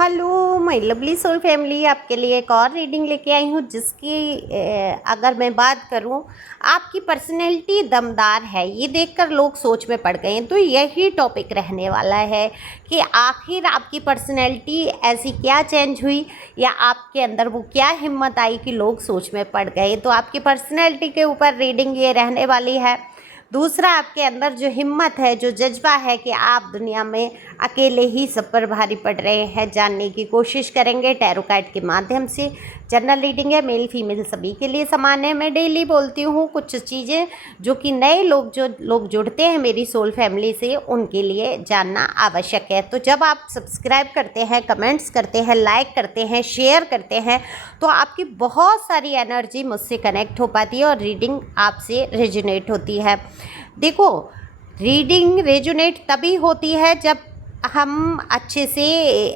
Hello my lovely soul family, आपके लिए एक और रीडिंग लेके आई हूँ जिसकी अगर मैं बात करूँ, आपकी पर्सनैलिटी दमदार है। ये देखकर लोग सोच में पड़ गए हैं। तो यही टॉपिक रहने वाला है कि आखिर आपकी पर्सनैलिटी ऐसी क्या चेंज हुई या आपके अंदर वो क्या हिम्मत आई कि लोग सोच में पड़ गए। तो आपकी पर्सनैलिटी के ऊपर रीडिंग ये रहने वाली है। दूसरा, आपके अंदर जो हिम्मत है, जो जज्बा है कि आप दुनिया में अकेले ही सब पर भारी पड़ रहे हैं, जानने की कोशिश करेंगे टैरो कार्ड के माध्यम से। जनरल रीडिंग है, मेल फीमेल सभी के लिए समान है। मैं डेली बोलती हूँ कुछ चीज़ें जो कि नए लोग जो लोग जुड़ते हैं मेरी सोल फैमिली से, उनके लिए जानना आवश्यक है। तो जब आप सब्सक्राइब करते हैं, कमेंट्स करते हैं, लाइक करते हैं, शेयर करते हैं, तो आपकी बहुत सारी एनर्जी मुझसे कनेक्ट हो पाती है और रीडिंग आपसे रेजोनेट होती है। देखो, रीडिंग रेजोनेट तभी होती है जब हम अच्छे से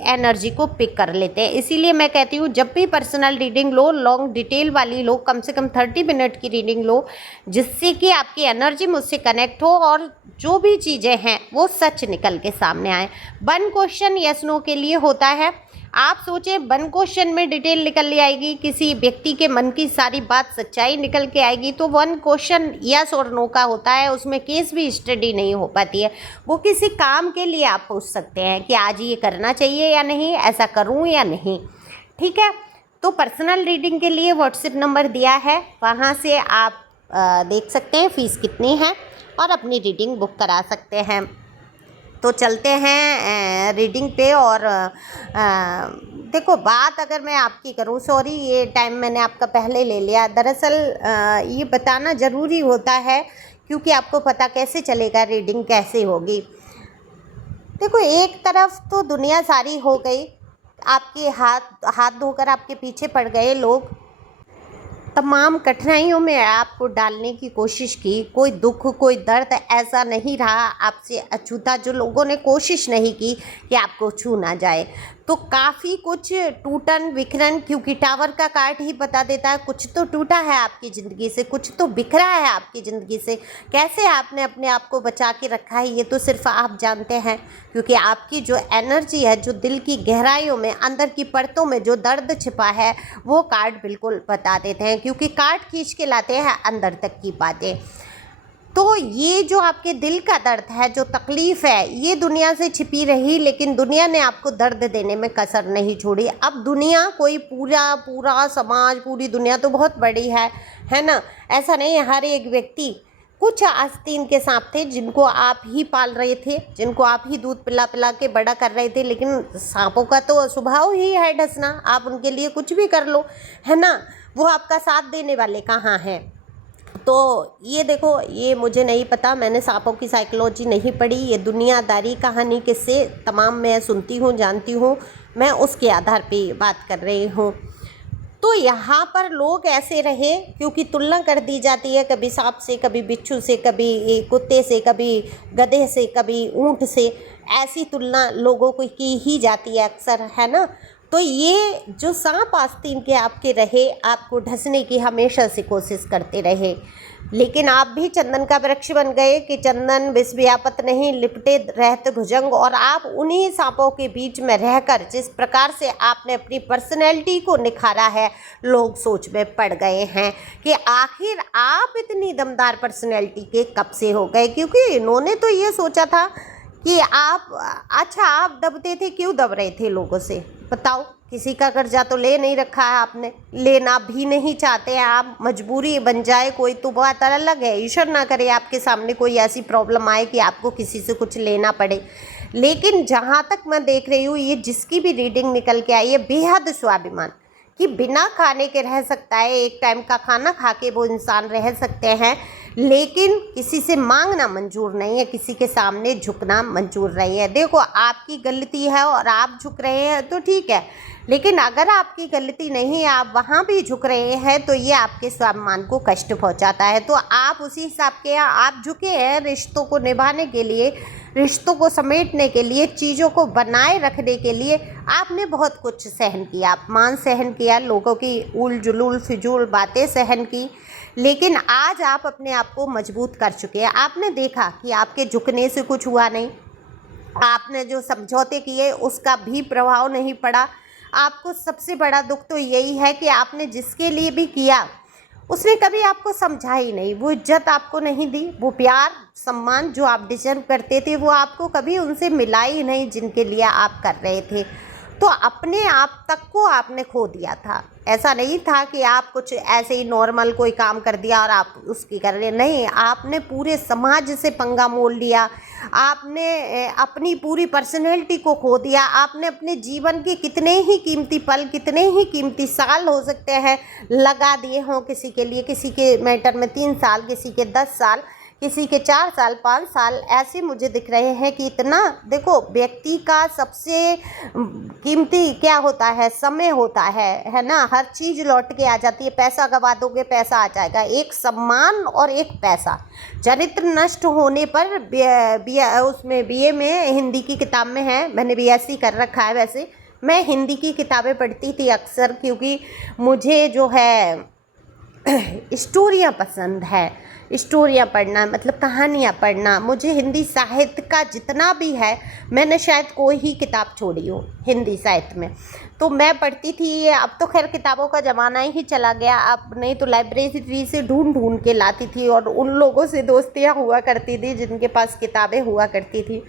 एनर्जी को पिक कर लेते हैं। इसीलिए मैं कहती हूँ जब भी पर्सनल रीडिंग लो, लॉन्ग डिटेल वाली लो, कम से कम 30 मिनट की रीडिंग लो, जिससे कि आपकी एनर्जी मुझसे कनेक्ट हो और जो भी चीज़ें हैं वो सच निकल के सामने आए। 1 क्वेश्चन यस नो के लिए होता है। आप सोचें 1 क्वेश्चन में डिटेल निकल ले आएगी, किसी व्यक्ति के मन की सारी बात सच्चाई निकल के आएगी। तो 1 क्वेश्चन यस और नो का होता है, उसमें केस भी स्टडी नहीं हो पाती है। वो किसी काम के लिए आप पूछ सकते हैं कि आज ये करना चाहिए या नहीं, ऐसा करूं या नहीं। ठीक है, तो पर्सनल रीडिंग के लिए व्हाट्सएप नंबर दिया है, वहाँ से आप देख सकते हैं फ़ीस कितनी है और अपनी रीडिंग बुक करा सकते हैं। तो चलते हैं रीडिंग पे। और देखो, बात अगर मैं आपकी करूँ, सॉरी ये टाइम मैंने आपका पहले ले लिया। दरअसल ये बताना ज़रूरी होता है क्योंकि आपको पता कैसे चलेगा रीडिंग कैसे होगी। देखो, एक तरफ तो दुनिया सारी हो गई, आपके हाथ धोकर आपके पीछे पड़ गए लोग, तमाम कठिनाइयों में आपको डालने की कोशिश की। कोई दुख, कोई दर्द ऐसा नहीं रहा आपसे अछूता जो लोगों ने कोशिश नहीं की कि आपको छू ना जाए। तो काफ़ी कुछ टूटन बिखरन, क्योंकि टावर का कार्ड ही बता देता है कुछ तो टूटा है आपकी ज़िंदगी से, कुछ तो बिखरा है आपकी ज़िंदगी से। कैसे आपने अपने आप को बचा के रखा है ये तो सिर्फ आप जानते हैं, क्योंकि आपकी जो एनर्जी है, जो दिल की गहराइयों में, अंदर की परतों में जो दर्द छिपा है, वो कार्ड बिल्कुल बता देते हैं, क्योंकि कार्ड खींच के लाते हैं अंदर तक की बातें। तो ये जो आपके दिल का दर्द है, जो तकलीफ़ है, ये दुनिया से छिपी रही, लेकिन दुनिया ने आपको दर्द देने में कसर नहीं छोड़ी। अब दुनिया कोई पूरा समाज, पूरी दुनिया तो बहुत बड़ी है ना। ऐसा नहीं है, हर एक व्यक्ति, कुछ आस्तीन के सांप थे जिनको आप ही पाल रहे थे, जिनको आप ही दूध पिला पिला के बड़ा कर रहे थे, लेकिन सांपों का तो स्वभाव ही है डसना। आप उनके लिए कुछ भी कर लो, है ना, वो आपका साथ देने वाले कहाँ हैं। तो ये देखो, ये मुझे नहीं पता, मैंने सांपों की साइकोलॉजी नहीं पढ़ी, ये दुनियादारी कहानी किससे तमाम मैं सुनती हूँ, जानती हूँ, मैं उसके आधार पे बात कर रही हूँ। तो यहाँ पर लोग ऐसे रहे क्योंकि तुलना कर दी जाती है, कभी सांप से, कभी बिच्छू से, कभी कुत्ते से, कभी गधे से, कभी ऊँट से। ऐसी तुलना लोगों को की ही जाती है अक्सर, है ना। तो ये जो सांप आस्तीन के आपके रहे, आपको ढसने की हमेशा से कोशिश करते रहे, लेकिन आप भी चंदन का वृक्ष बन गए कि चंदन विष व्यापत नहीं, लिपटे रहते भुजंग। और आप उन्हीं सांपों के बीच में रहकर जिस प्रकार से आपने अपनी पर्सनैलिटी को निखारा है, लोग सोच में पड़ गए हैं कि आखिर आप इतनी दमदार पर्सनैलिटी के कब से हो गए। क्योंकि इन्होंने तो ये सोचा था कि आप, अच्छा आप दबते थे, क्यों दब रहे थे लोगों से, बताओ। किसी का कर्जा तो ले नहीं रखा है आपने, लेना भी नहीं चाहते हैं आप, मजबूरी बन जाए कोई तो बात अलग है। ईश्वर ना करे आपके सामने कोई ऐसी प्रॉब्लम आए कि आपको किसी से कुछ लेना पड़े। लेकिन जहाँ तक मैं देख रही हूँ, ये जिसकी भी रीडिंग निकल के आई है, बेहद स्वाभिमान कि बिना खाने के रह सकता है, एक टाइम का खाना खा के वो इंसान रह सकते हैं, लेकिन किसी से मांगना मंजूर नहीं है, किसी के सामने झुकना मंजूर नहीं है। देखो, आपकी गलती है और आप झुक रहे हैं तो ठीक है, लेकिन अगर आपकी गलती नहीं है, आप वहाँ भी झुक रहे हैं, तो ये आपके स्वाभिमान को कष्ट पहुँचाता है। तो आप उसी हिसाब के यहाँ आप झुके हैं रिश्तों को निभाने के लिए, रिश्तों को समेटने के लिए, चीज़ों को बनाए रखने के लिए। आपने बहुत कुछ सहन किया, अपमान सहन किया, लोगों की उल जुलूल फिजूल बातें सहन की, लेकिन आज आप अपने आप को मजबूत कर चुके हैं। आपने देखा कि आपके झुकने से कुछ हुआ नहीं, आपने जो समझौते किए उसका भी प्रभाव नहीं पड़ा। आपको सबसे बड़ा दुख तो यही है कि आपने जिसके लिए भी किया उसने कभी आपको समझा ही नहीं, वो इज्जत आपको नहीं दी, वो प्यार सम्मान जो आप डिजर्व करते थे वो आपको कभी उनसे मिला ही नहीं जिनके लिए आप कर रहे थे। तो अपने आप तक को आपने खो दिया था। ऐसा नहीं था कि आप कुछ ऐसे ही नॉर्मल कोई काम कर दिया और आप उसकी कर रहे, नहीं, आपने पूरे समाज से पंगा मोल लिया। आपने अपनी पूरी पर्सनैलिटी को खो दिया। आपने अपने जीवन के कितने ही कीमती पल, कितने ही कीमती साल हो सकते हैं लगा दिए हों किसी के लिए, किसी के मैटर में 3 साल, किसी के 10 साल, किसी के 4 साल, 5 साल, ऐसे मुझे दिख रहे हैं कि इतना। देखो, व्यक्ति का सबसे कीमती क्या होता है? समय होता है ना। हर चीज़ लौट के आ जाती है। पैसा गवा दोगे, पैसा आ जाएगा, एक सम्मान और एक पैसा। चरित्र नष्ट होने पर उसमें बीए में हिंदी की किताब में है, मैंने बीएससी कर रखा है। वैसे मैं हिंदी की किताबें पढ़ती थी अक्सर, क्योंकि मुझे जो है स्टोरियाँ पसंद है। स्टोरियाँ पढ़ना मतलब कहानियाँ पढ़ना। मुझे हिंदी साहित्य का जितना भी है, मैंने शायद कोई ही किताब छोड़ी हो हिंदी साहित्य में, तो मैं पढ़ती थी। अब तो खैर किताबों का ज़माना ही चला गया, अब नहीं तो लाइब्रेरी से ढूंढ ढूंढ के लाती थी और उन लोगों से दोस्तियाँ हुआ करती थी जिनके पास किताबें हुआ करती थी।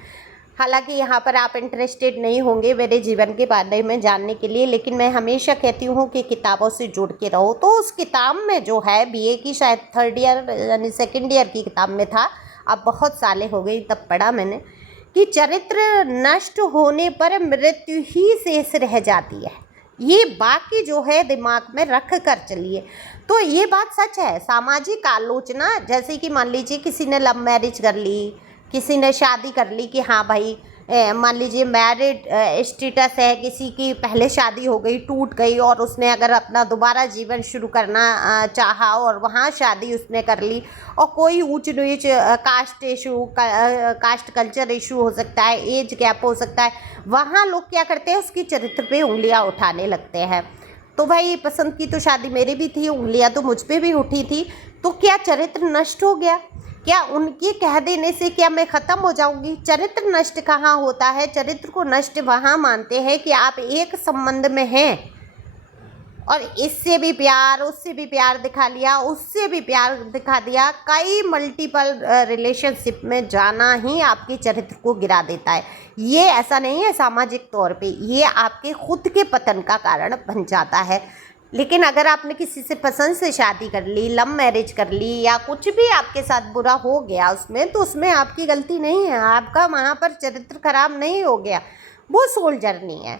हालांकि यहाँ पर आप इंटरेस्टेड नहीं होंगे मेरे जीवन के बारे में जानने के लिए, लेकिन मैं हमेशा कहती हूँ कि किताबों से जुड़ के रहो। तो उस किताब में जो है बीए की शायद 3rd ईयर यानी 2nd ईयर की किताब में था, अब बहुत सालें हो गई तब पढ़ा मैंने, कि चरित्र नष्ट होने पर मृत्यु ही शेष रह जाती है। ये बाकी जो है दिमाग में रख कर चलिए। तो ये बात सच है। सामाजिक आलोचना, जैसे कि मान लीजिए किसी ने लव मैरिज कर ली, किसी ने शादी कर ली कि हाँ भाई, मान लीजिए मैरिड स्टेटस है, किसी की पहले शादी हो गई, टूट गई, और उसने अगर अपना दोबारा जीवन शुरू करना चाहा और वहाँ शादी उसने कर ली, और कोई ऊंच नीच caste issue, caste culture issue हो सकता है, एज गैप हो सकता है, वहाँ लोग क्या करते हैं, उसकी चरित्र पे उंगलियाँ उठाने लगते हैं। तो भाई पसंद की तो शादी मेरी भी थी, उंगलियाँ तो मुझ पे भी उठी थी, तो क्या चरित्र नष्ट हो गया? क्या उनके कह देने से क्या मैं ख़त्म हो जाऊंगी? चरित्र नष्ट कहाँ होता है? चरित्र को नष्ट वहाँ मानते हैं कि आप एक संबंध में हैं और इससे भी प्यार, उससे भी प्यार दिखा लिया, उससे भी प्यार दिखा दिया, कई मल्टीपल रिलेशनशिप में जाना ही आपके चरित्र को गिरा देता है। ये ऐसा नहीं है सामाजिक तौर पे, ये आपके खुद के पतन का कारण बन जाता है। लेकिन अगर आपने किसी से पसंद से शादी कर ली, लव मैरिज कर ली, या कुछ भी आपके साथ बुरा हो गया उसमें, तो उसमें आपकी गलती नहीं है, आपका वहाँ पर चरित्र खराब नहीं हो गया, वो सोल जर्नी है।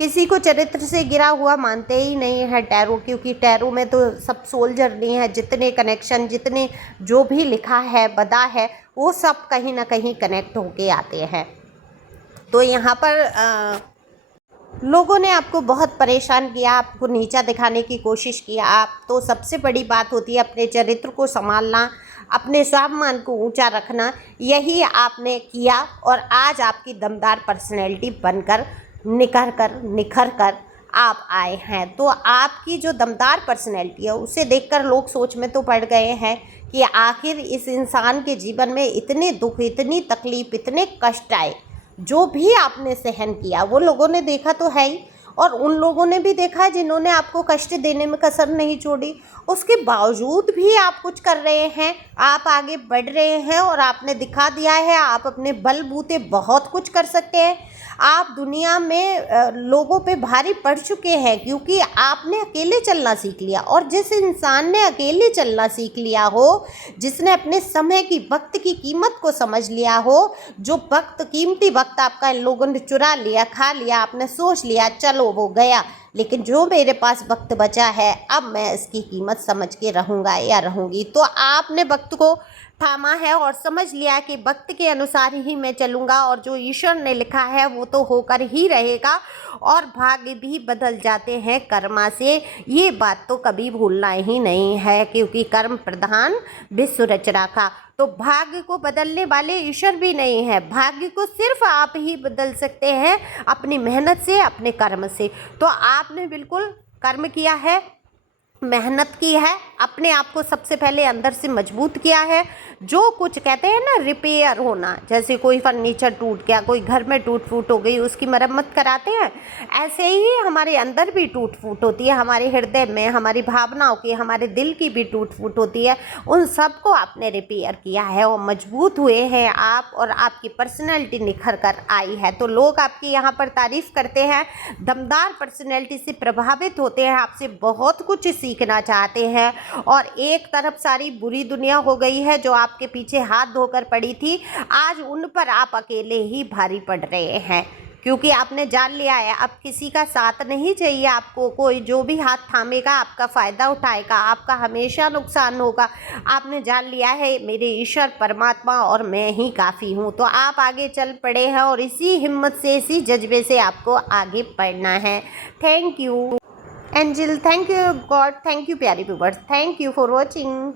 किसी को चरित्र से गिरा हुआ मानते ही नहीं है टैरो, क्योंकि टैरो में तो सब सोल जर्नी है। जितने कनेक्शन, जितने जो भी लिखा है, बदा है, वो सब कहीं ना कहीं कनेक्ट होके आते हैं। तो यहाँ पर लोगों ने आपको बहुत परेशान किया, आपको नीचा दिखाने की कोशिश किया। आप तो सबसे बड़ी बात होती है अपने चरित्र को संभालना, अपने स्वाभिमान को ऊंचा रखना। यही आपने किया और आज आपकी दमदार पर्सनैलिटी बनकर निखर कर आप आए हैं। तो आपकी जो दमदार पर्सनैलिटी है उसे देखकर लोग सोच में तो पड़ गए हैं कि आखिर इस इंसान के जीवन में इतने दुख, इतनी तकलीफ़, इतने कष्ट आए, जो भी आपने सहन किया वो लोगों ने देखा तो है ही, और उन लोगों ने भी देखा है जिन्होंने आपको कष्ट देने में कसर नहीं छोड़ी। उसके बावजूद भी आप कुछ कर रहे हैं, आप आगे बढ़ रहे हैं और आपने दिखा दिया है आप अपने बलबूते बहुत कुछ कर सकते हैं। आप दुनिया में लोगों पे भारी पड़ चुके हैं क्योंकि आपने अकेले चलना सीख लिया। और जिस इंसान ने अकेले चलना सीख लिया हो, जिसने अपने समय की, वक्त की कीमत को समझ लिया हो, जो वक्त, कीमती वक्त आपका इन लोगों ने चुरा लिया, खा लिया, आपने सोच लिया चलो वो गया, लेकिन जो मेरे पास वक्त बचा है अब मैं इसकी कीमत समझ के रहूँगा या रहूँगी। तो आपने वक्त को थामा है और समझ लिया कि वक्त के अनुसार ही मैं चलूँगा और जो ईश्वर ने लिखा है वो तो होकर ही रहेगा, और भाग्य भी बदल जाते हैं कर्मा से। ये बात तो कभी भूलना ही नहीं है, क्योंकि कर्म प्रधान विश्व रच रखा। तो भाग्य को बदलने वाले ईश्वर भी नहीं है, भाग्य को सिर्फ आप ही बदल सकते हैं अपनी मेहनत से, अपने कर्म से। तो आपने बिल्कुल कर्म किया है, मेहनत की है, अपने आप को सबसे पहले अंदर से मजबूत किया है। जो कुछ कहते हैं ना रिपेयर होना, जैसे कोई फर्नीचर टूट गया, कोई घर में टूट फूट हो गई, उसकी मरम्मत कराते हैं, ऐसे ही हमारे अंदर भी टूट फूट होती है, हमारे हृदय में, हमारी भावनाओं की, हमारे दिल की भी टूट फूट होती है। उन सब को आपने रिपेयर किया है और मजबूत हुए हैं आप, और आपकी पर्सनैलिटी निखर कर आई है। तो लोग आपकी यहाँ पर तारीफ़ करते हैं, दमदार पर्सनैलिटी से प्रभावित होते हैं, आपसे बहुत कुछ सीखना चाहते हैं। और एक तरफ सारी बुरी दुनिया हो गई है जो आपके पीछे हाथ धोकर पड़ी थी, आज उन पर आप अकेले ही भारी पड़ रहे हैं, क्योंकि आपने जान लिया है अब किसी का साथ नहीं चाहिए आपको। कोई जो भी हाथ थामेगा आपका फ़ायदा उठाएगा, आपका हमेशा नुकसान होगा। आपने जान लिया है मेरे ईश्वर परमात्मा और मैं ही काफ़ी हूँ। तो आप आगे चल पड़े हैं और इसी हिम्मत से, इसी जज्बे से आपको आगे बढ़ना है। Thank you angel, thank you God, thank you प्यारी viewers, thank you for watching.